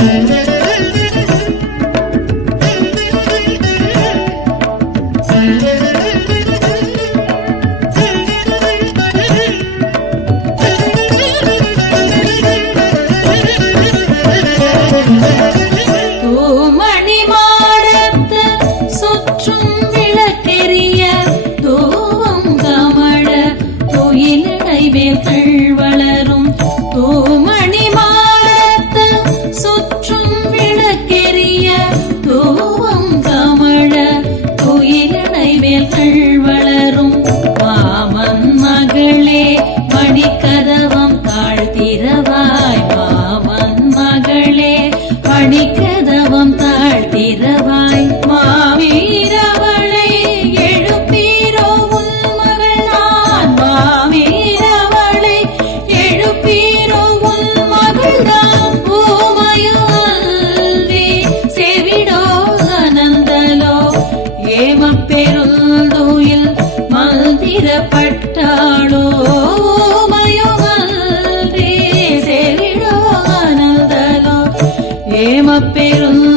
Thank you. பணிக்கதவம் தாழ்த்திரவாய். மாமன் மகளே பணிக்கதவம் தாழ்த்திரவாய். மாவீரவளை எழுப்பீரோ உன் மகள் நான். மாவீரவளை எழுப்பீரோ உன் மகள் தான் பூமயுல்வி செவிடோ அனந்தலோ மந்திரப்பட்டாளோ. பெரும்